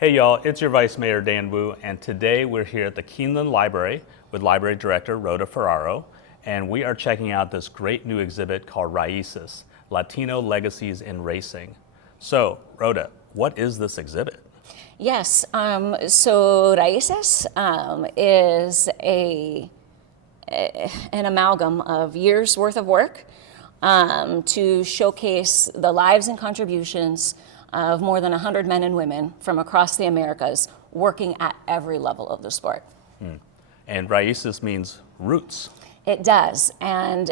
Hey y'all, it's your Vice Mayor Dan Wu, and today we're here at the Keeneland Library with Library Director Rhoda Ferraro, and we are checking out this great new exhibit called Raices, Latino Legacies in Racing. So, Rhoda, what is this exhibit? Yes, so Raices is an amalgam of years worth of work to showcase the lives and contributions of more than 100 men and women from across the Americas working at every level of the sport. And Raices means roots. It does, and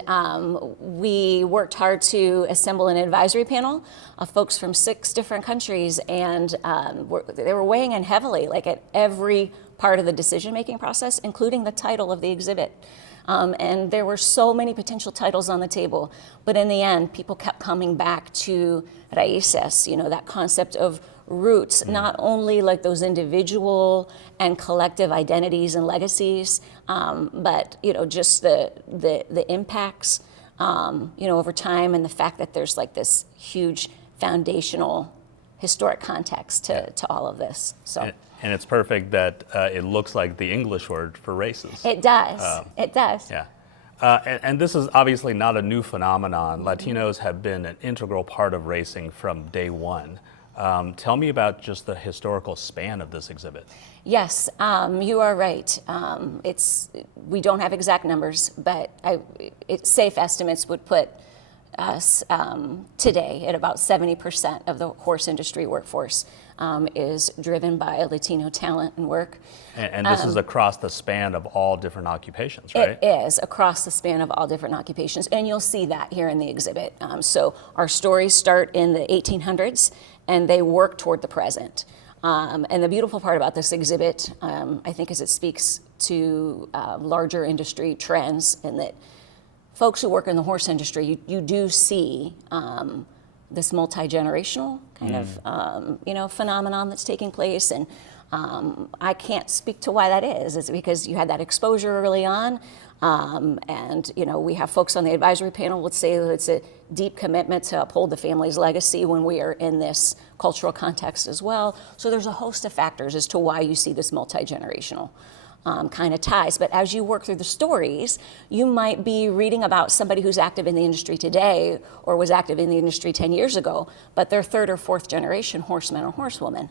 we worked hard to assemble an advisory panel of folks from 6 different countries, and they were weighing in heavily, like at every part of the decision-making process, including the title of the exhibit. And there were so many potential titles on the table, but in the end, people kept coming back to Raices, that concept of roots, not only like those individual and collective identities and legacies, but just the impacts, over time, and the fact that there's like this huge foundational historic context to all of this. So. And it's perfect that it looks like the English word for races. It does. It does. Yeah. And this is obviously not a new phenomenon. Latinos have been an integral part of racing from day one. Tell me about just the historical span of this exhibit. Yes, you are right. We don't have exact numbers, but safe estimates would put us today at about 70% of the horse industry workforce is driven by Latino talent and work. And this is across the span of all different occupations, right? It is across the span of all different occupations, and you'll see that here in the exhibit. So our stories start in the 1800s, and they work toward the present. And the beautiful part about this exhibit, I think, is it speaks to larger industry trends, and that folks who work in the horse industry, you do see this multi-generational kind of phenomenon that's taking place, and I can't speak to why that is. It's because you had that exposure early on, and we have folks on the advisory panel would say that it's a deep commitment to uphold the family's legacy when we are in this cultural context as well. So there's a host of factors as to why you see this multi-generational kind of ties. But as you work through the stories, you might be reading about somebody who's active in the industry today or was active in the industry 10 years ago, but they're 3rd or 4th generation horsemen or horsewomen.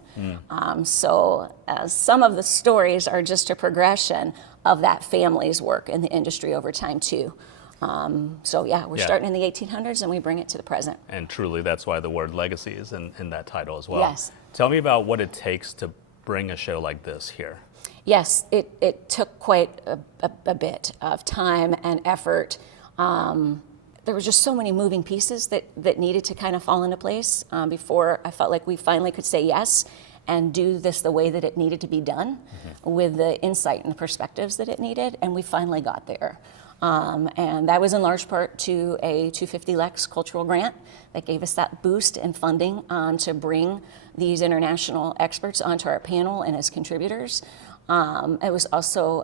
So some of the stories are just a progression of that family's work in the industry over time too. We're starting in the 1800s and we bring it to the present. And truly, that's why the word legacy is in that title as well. Yes. Tell me about what it takes to bring a show like this here. Yes, it took quite a bit of time and effort. There were just so many moving pieces that needed to kind of fall into place before I felt like we finally could say yes and do this the way that it needed to be done with the insight and the perspectives that it needed, and we finally got there. And that was in large part to a 250 Lex cultural grant that gave us that boost in funding to bring these international experts onto our panel and as contributors. It was also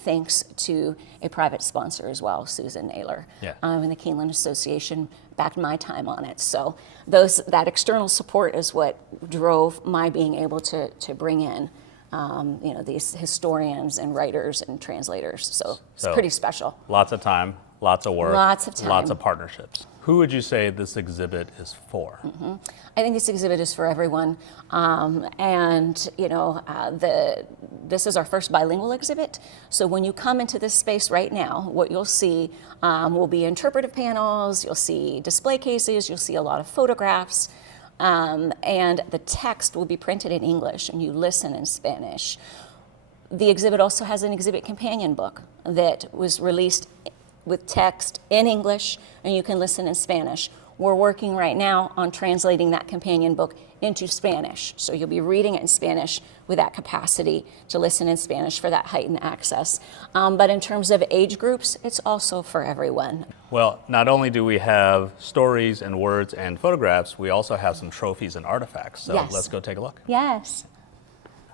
thanks to a private sponsor as well, Susan Naylor, and the Keeneland Association backed my time on it. So that external support is what drove my being able to bring in these historians and writers and translators. So it's pretty special. Lots of time, lots of work, lots of time, lots of partnerships. Who would you say this exhibit is for? I think this exhibit is for everyone, this is our first bilingual exhibit. So when you come into this space right now, what you'll see will be interpretive panels, you'll see display cases, you'll see a lot of photographs, and the text will be printed in English and you listen in Spanish. The exhibit also has an exhibit companion book that was released with text in English, and you can listen in Spanish. We're working right now on translating that companion book into Spanish. So you'll be reading it in Spanish with that capacity to listen in Spanish for that heightened access. But in terms of age groups, it's also for everyone. Well, not only do we have stories and words and photographs, we also have some trophies and artifacts. So Let's go take a look. Yes.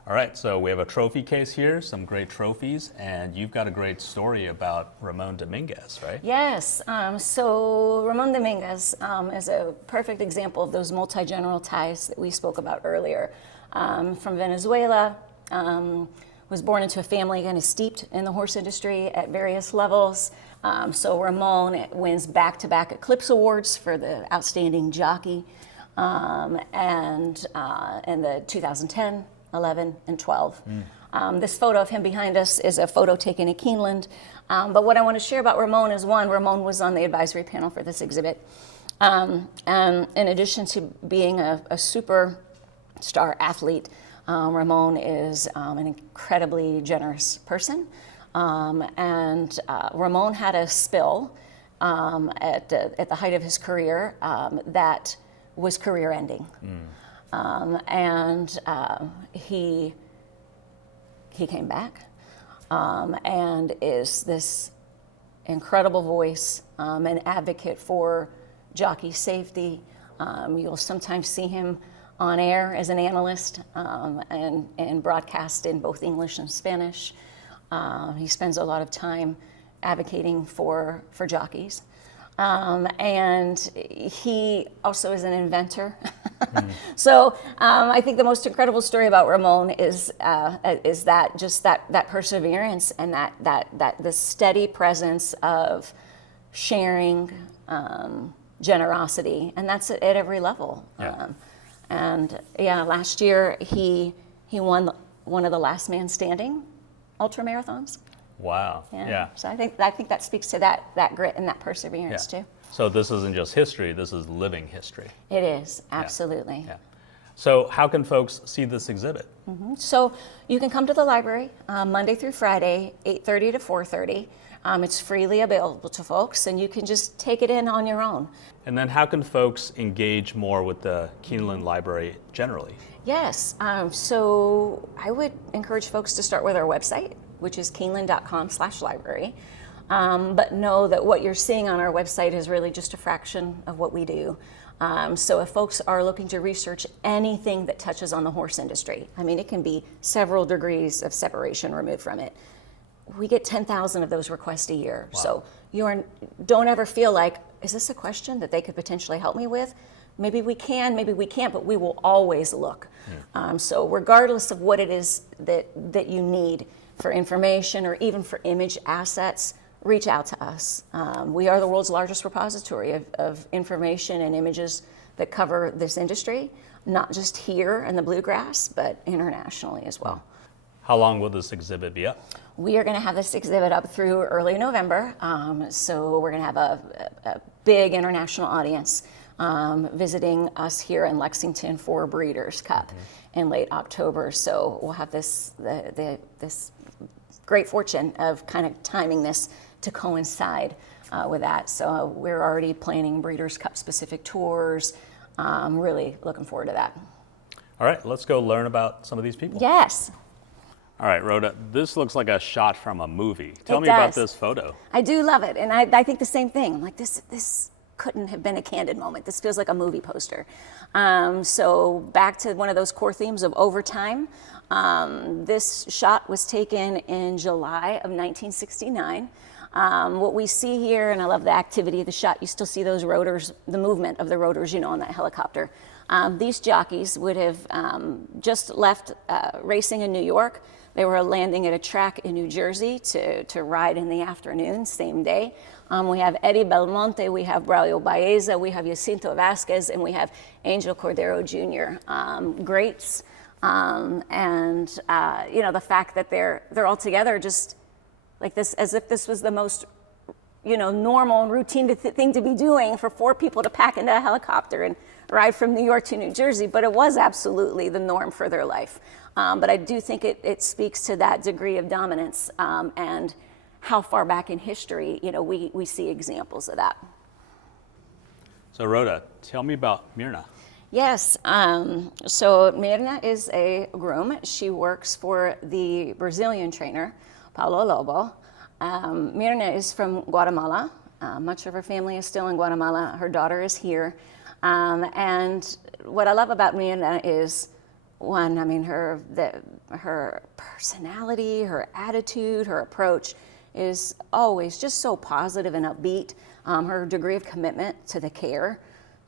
All right, so we have a trophy case here, some great trophies, and you've got a great story about Ramon Dominguez, right? Yes, so Ramon Dominguez is a perfect example of those multi-general ties that we spoke about earlier. from Venezuela, was born into a family kind of steeped in the horse industry at various levels. So Ramon wins back-to-back Eclipse Awards for the Outstanding Jockey, and in the 2010, 11, and 12. This photo of him behind us is a photo taken at Keeneland. But what I want to share about Ramon is, one, Ramon was on the advisory panel for this exhibit. And in addition to being a superstar athlete, Ramon is an incredibly generous person. And Ramon had a spill at the height of his career that was career-ending. And he came back and is this incredible voice, an advocate for jockey safety. You'll sometimes see him on air as an analyst and broadcast in both English and Spanish. He spends a lot of time advocating for jockeys. And he also is an inventor. So I think the most incredible story about Ramon is that just that perseverance and that the steady presence of sharing, generosity, and that's at every level. Yeah. And yeah, last year he won one of the last man standing ultra marathons. Wow. Yeah. So I think that speaks to that grit and that perseverance too. So this isn't just history, this is living history. It is, absolutely. Yeah. So how can folks see this exhibit? So you can come to the library Monday through Friday, 8:30 to 4:30. It's freely available to folks, and you can just take it in on your own. And then how can folks engage more with the Keeneland Library generally? Yes, so I would encourage folks to start with our website, which is keeneland.com/library. But know that what you're seeing on our website is really just a fraction of what we do. So if folks are looking to research anything that touches on the horse industry, I mean, it can be several degrees of separation removed from it. We get 10,000 of those requests a year. Wow. So don't ever feel like, is this a question that they could potentially help me with? Maybe we can, maybe we can't, but we will always look. So regardless of what it is that you need for information or even for image assets, reach out to us. We are the world's largest repository of information and images that cover this industry, not just here in the bluegrass, but internationally as well. How long will this exhibit be up? We are going to have this exhibit up through early November. So we're going to have a big international audience visiting us here in Lexington for Breeders' Cup in late October. So we'll have this great fortune of kind of timing this to coincide with that. So we're already planning Breeders' Cup specific tours. Really looking forward to that. All right, let's go learn about some of these people. Yes. All right, Rhoda, this looks like a shot from a movie. Tell It me about does. this photo. I do love it, and I think the same thing. I'm like, this couldn't have been a candid moment. This feels like a movie poster. So back to one of those core themes of overtime. This shot was taken in July of 1969. What we see here, and I love the activity of the shot, you still see those rotors, the movement of the rotors, on that helicopter. These jockeys would have just left racing in New York. They were landing at a track in New Jersey to ride in the afternoon, same day. We have Eddie Belmonte, we have Braulio Baeza, we have Jacinto Vasquez, and we have Angel Cordero Jr. Greats. And the fact that they're all together just like this, as if this was the most normal and routine thing to be doing for four people to pack into a helicopter and ride from New York to New Jersey, but it was absolutely the norm for their life. But I do think it speaks to that degree of dominance and how far back in history, we see examples of that. So Rhoda, tell me about Mirna. Yes, so Mirna is a groom. She works for the Brazilian trainer, Paulo Lobo. Mirna is from Guatemala. Much of her family is still in Guatemala. Her daughter is here. And what I love about Mirna is, one, I mean, her personality, her attitude, her approach is always just so positive and upbeat. Her degree of commitment to the care,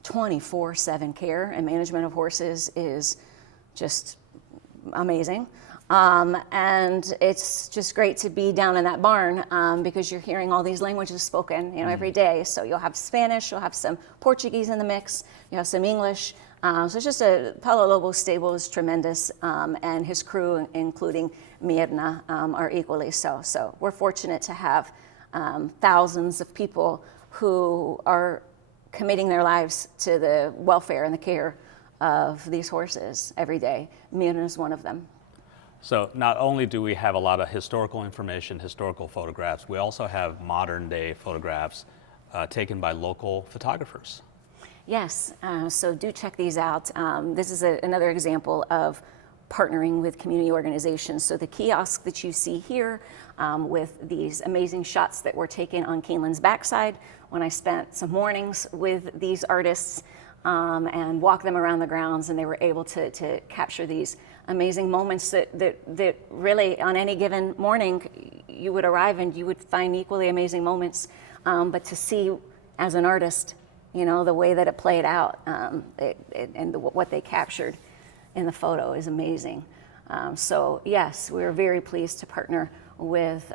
24/7 care and management of horses is just amazing. And it's just great to be down in that barn because you're hearing all these languages spoken, every day. So you'll have Spanish, you'll have some Portuguese in the mix, you have some English. So it's just Paulo Lobo's stable is tremendous, and his crew, including Mirna, are equally so. So we're fortunate to have thousands of people who are committing their lives to the welfare and the care of these horses every day. Mirna is one of them. So not only do we have a lot of historical information, historical photographs, we also have modern day photographs taken by local photographers. Yes, so do check these out. This is another example of partnering with community organizations. So the kiosk that you see here with these amazing shots that were taken on Keeneland's backside, when I spent some mornings with these artists and walked them around the grounds, and they were able to capture these amazing moments that really on any given morning you would arrive and you would find equally amazing moments, but to see as an artist, the way that it played out and what they captured in the photo is amazing. So yes, we're very pleased to partner with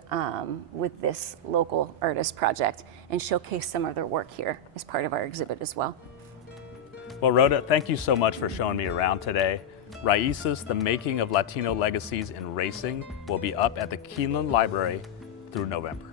this local artist project and showcase some of their work here as part of our exhibit as well. Well, Rhoda, thank you so much for showing me around today. Raices, the making of Latino legacies in racing, will be up at the Keeneland Library through November.